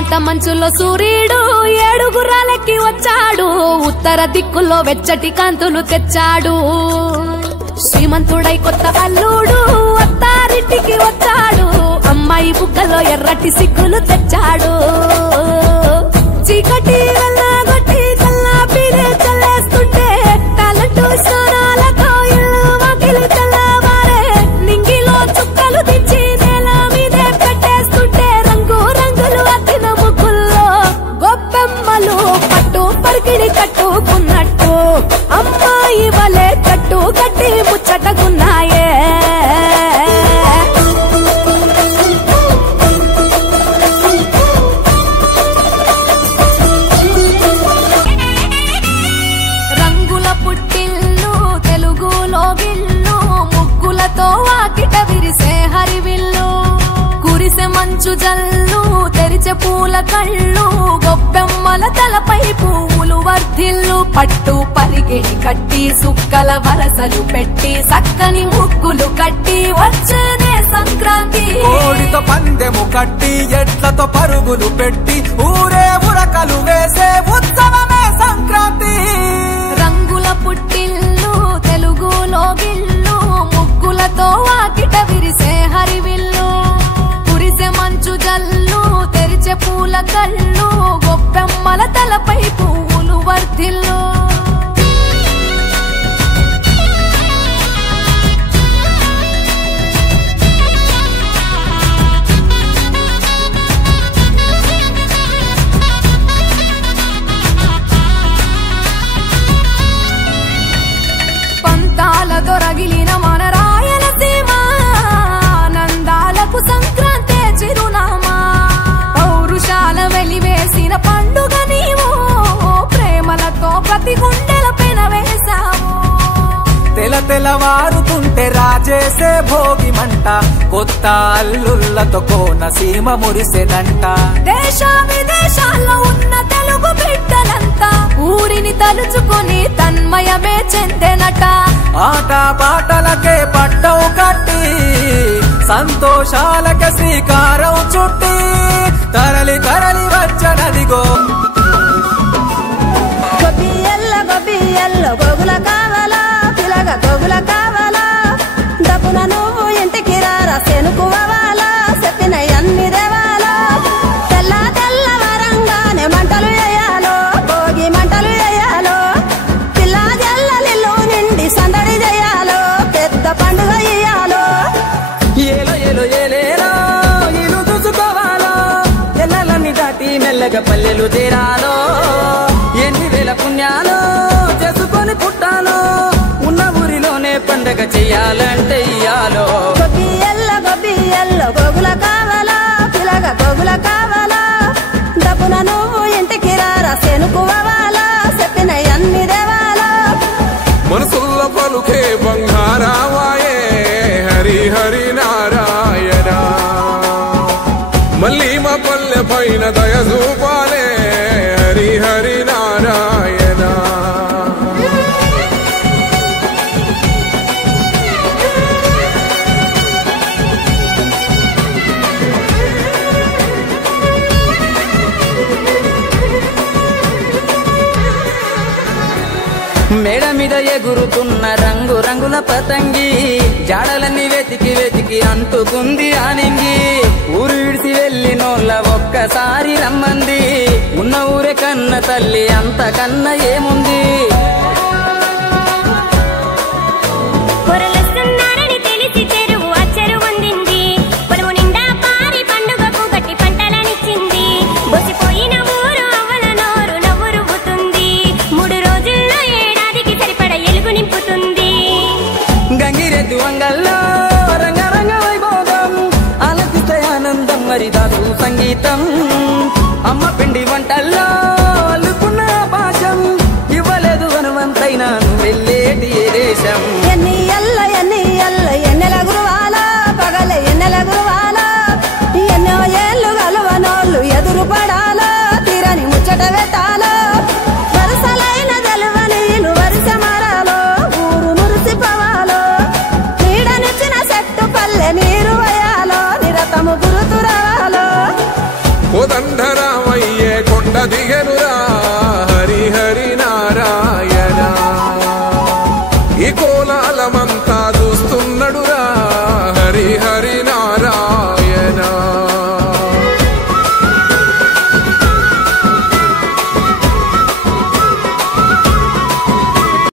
హేమంత మంచులో సూర్యుడు ఏడుగురాలెక్కి వచ్చాడు ఉత్తర దిక్కుల్లో వెచ్చటి కాంతులు తెచ్చాడు శ్రీమంతుడై కొత్త అల్లుడు అత్తారింటికి వచ్చాడు అమ్మాయి బుగ్గలో ఎర్రటి సిగ్గులు తెచ్చాడు చీకటి వెళ్ళగొట్టి కల్లాపినే చల్లేస్తుంటే తలటు స్నానాలతో ఇల్లు వాకిలి తెల్లవారే నింగిలో చుక్కలు దించి నేల మీదే పెట్టేస్తుంటే రంగు రంగులు అద్దిన ముగ్గుల్లో గొప్పెమ్మలు పట్టు పరికిడి కట్టుకున్నట్టు అమ్మాయి వలె కట్టు కట్టి ముచ్చటకున్నాయే మంచు జల్లు తెరిచే పూల కళ్ళు గొప్పెమ్మల తలపై పువ్వులు వర్ధిల్లు పట్టు పరిగిడి కట్టి సుక్కల వరసలు పెట్టి సక్కని ముగ్గులు కట్టి వచ్చేనే సంక్రాంతి కోడితో పందెము కట్టి ఎట్లతో పరుగులు పెట్టి ఊరే ఉరకలు వేసే ఉత్సవమే సంక్రాంతి రంగుల పుట్టిల్లు తెలుగులో గిల్లు ముగ్గులతో వాకిట విరిసే హరివిల్లు మంచు జల్లు తెరిచే పూల కళ్ళు గొప్పెమ్మల తలపై పువ్వులు వర్ధిల్లు పంతాల దొరగిలిన మన రాయలసీమ నందాలకు సంక్రాంతి చిరునామా పౌరుషాల వెలివేసిన పండుగ నీవు ప్రేమలతో ప్రతి గుండెల పెన వేశావు తెలవారుతుంటే రాజేసే భోగి మంట కొత్త అల్లుళ్ళతో కోనసీమ మురిసెనంట దేశ విదేశాల్లో ఉన్న తెలుగు బిడ్డలంతా ఊరిని తలుచుకొని తన్మయమే చెందెనట ఆట పాటలకే పట్టవు కట్టి సంతోషాలకే శ్రీకారం చుట్టి తరలి తరలి వచ్చనదిగో గొబ్బియల్లో గోగుల కావాలా పిలగ గోగుల కావాలా డబ్బున నువ్వు ఇంటికి రారా సెనుకువాలా చెప్పిన అన్ని దేవాలా తెల్ల తెల్లవారంగానే మంటలు వేయాలో భోగి మంటలు వేయాలో పిల్ల జల్లలిల్లు నిండి సందడి చేయాలో పెద్ద పండుగ ఇయ్యాలో ఏలో ఏలో ఏలేలో ఇల్లు చూసుకోవాలో ఎల్లలన్నీ దాటి మెల్లగా పల్లెలు తీరాలో ఎన్ని వేల పుణ్యాలో చేసుకొని పుట్టాలో ఉన్న ఊరిలోనే పండగ చెయ్యాలంటే ఇయ్యాలో గొబ్బియల్లో గోగుల కావాలా పిలగ గోగుల కావాలా డబ్బున నువ్వు ఇంటికి రారా సెనుకువాలా చెప్పిన అన్ని దేవాలా మనసుల్లో పలుకే బంగారావాయే హరి హరి నారాయణ మళ్ళీ మా పల్లె పైన దయ చూపాలే హరి హరి నారాయణ మేడ మీద ఎగురుతున్న రంగు రంగుల పతంగి జాడలన్నీ వెతికి వెతికి అంటుకుంది ఆనింగి ఊరు విడిసి వెళ్ళినోళ్ళ ఒక్కసారి రమ్మంది ఉన్న ఊరే కన్న తల్లి అంతకన్నా ఏముంది మరిదాసు సంగీతం అమ్మ పిండి వంటల్లో అల్లుకున్న భాషం ఇవ్వలేదు వనవంతైనా వెళ్ళేటి ఏ దేశం ఎన్ని ఎన్నెల గురువాలా పగల ఎన్నెల గురువాలా ఎన్నో ఏళ్ళు గలవనోళ్ళు ఎదురు పడాలా తీరని ముచ్చట పెట్టాలా వరుసలైన తెలవనీలు వరుస మరాలో ఊరు మురిసిపోవాలో నీడనిచ్చిన చెట్టు పల్లె నీరు వేయాలో నిరతము గురుతురాలో కోదండరామ దిగెనురా